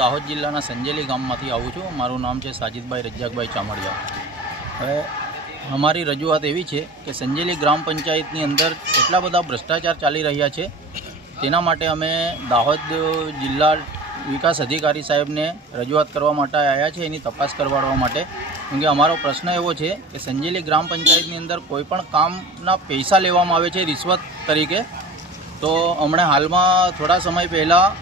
દાહોદ જિલ્લાના સંજેલી ગામમાંથી આવું છું। મારું નામ છે સાજિદભાઈ રજાકભાઈ ચામડિયા। હવે અમારી રજૂઆત એવી છે કે સંજેલી ગ્રામ પંચાયતની અંદર એટલા બધા ભ્રષ્ટાચાર ચાલી રહ્યા છે, તેના માટે અમે દાહોદ જિલ્લા વિકાસ અધિકારી સાહેબને રજૂઆત કરવા માટે આવ્યા છે, એની તપાસ કરવાડવા માટે। કેમ કે અમારો પ્રશ્ન એવો છે કે સંજેલી ગ્રામ પંચાયતની અંદર કોઈપણ કામના પૈસા લેવામાં આવે છે રિશ્વત તરીકે। તો હમણાં હાલમાં થોડા સમય પહેલાં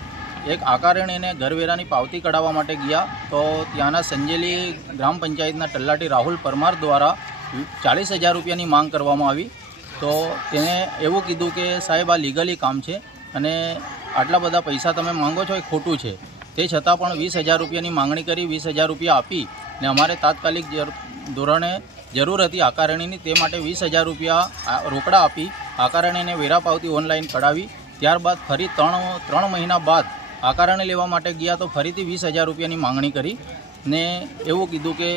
એક આકારણીને ઘરવેરાની પાવતી કઢાવવા માટે ગયા, તો ત્યાંના સંજેલી ગ્રામ પંચાયતના તલાટી રાહુલ પરમાર દ્વારા 40,000 રૂપિયાની માંગ કરવામાં આવી। તો તેને એવું કીધું કે સાહેબ આ લીગલી કામ છે અને આટલા બધા પૈસા તમે માંગો છો એ ખોટું છે। તે છતાં પણ 20,000 રૂપિયાની માંગણી કરી, 20,000 રૂપિયા આપી ને અમારે તાત્કાલિક ધોરણે જરૂર હતી આકારણીની, તે માટે 20,000 રૂપિયા રોકડા આપી આકારણીને વેરા પાવતી ઓનલાઈન કઢાવી। ત્યારબાદ ફરી ત્રણ મહિના બાદ આકારણી લેવા માટે ગયા તો ફરીથી 20,000 રૂપિયાની માંગણી કરી ને એવું કીધું કે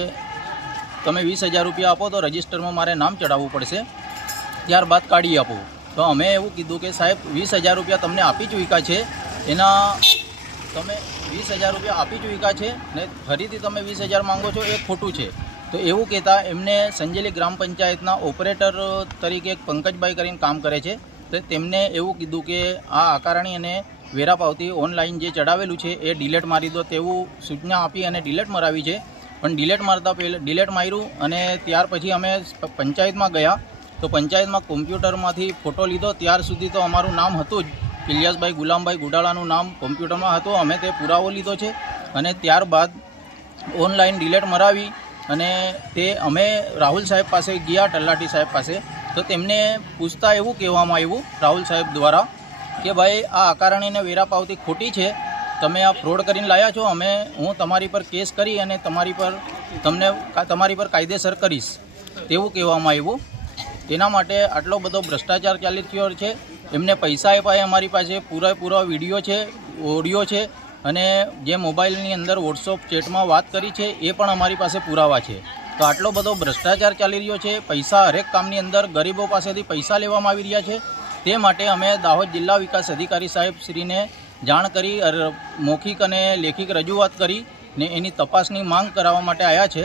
તમે 20,000 રૂપિયા આપો તો રજિસ્ટરમાં મારે નામ ચડાવવું પડશે, ત્યારબાદ કાઢી આપો। તો અમે એવું કીધું કે સાહેબ 20,000 રૂપિયા તમને આપી ચૂક્યા છે, એના તમે 20,000 રૂપિયા આપી ચૂક્યા છે ને ફરીથી તમે 20,000 માંગો છો એ ખોટું છે। તો એવું કહેતા એમને સંજેલી ગ્રામ પંચાયતના ઓપરેટર તરીકે એક પંકજભાઈ કરીને કામ કરે છે, તો તેમને એવું કીધું કે આ આકારણી અને વેરા પાવતી ઓનલાઈન જે ચડાવેલું છે એ ડિલેટ મારી દો તેવું સૂચના આપી અને ડિલેટ મરાવી છે। પણ ડિલેટ મારતા પહેલાં ડિલેટ માર્યું અને ત્યાર પછી અમે પંચાયતમાં ગયા, તો પંચાયતમાં કોમ્પ્યુટરમાંથી ફોટો લીધો, ત્યાર સુધી તો અમારું નામ હતું જ, ઇલિયાસભાઈ ગુલામભાઈ ગુડાળાનું નામ કોમ્પ્યુટરમાં હતું, અમે તે પુરાવો લીધો છે અને ત્યારબાદ ઓનલાઈન ડિલેટ મરાવી અને તે અમે રાહુલ સાહેબ પાસે ગયા, તલાટી સાહેબ પાસે। તો તેમને પૂછતા એવું કહેવામાં આવ્યું રાહુલ સાહેબ દ્વારા કે ભાઈ આ આકારણીને વેરા પાવતી ખોટી છે, તમે આ ફ્રોડ કરીને લાવ્યા છો, હું તમારી પર કેસ કરી અને તમારી પર કાયદેસર કરીશ તેવું કહેવામાં આવ્યું। તેના માટે આટલો બધો ભ્રષ્ટાચાર ચાલી રહ્યો છે। એમને પૈસા આપ્યા અમારી પાસે પૂરેપૂરો વિડીયો છે, ઓડિયો છે અને જે મોબાઈલની અંદર વોટ્સઅપ ચેટમાં વાત કરી છે એ પણ અમારી પાસે પુરાવા છે। તો આટલો બધો ભ્રષ્ટાચાર ચાલી રહ્યો છે, પૈસા હરેક કામની અંદર ગરીબો પાસેથી પૈસા લેવામાં આવી રહ્યા છે। તે માટે અમે દાહોદ જિલ્લા વિકાસ અધિકારી સાહેબ શ્રીને જાણ કરી, મૌખિક અને લેખિત રજૂઆત કરી ને એની તપાસની માંગ કરાવવા માટે આવ્યા છે।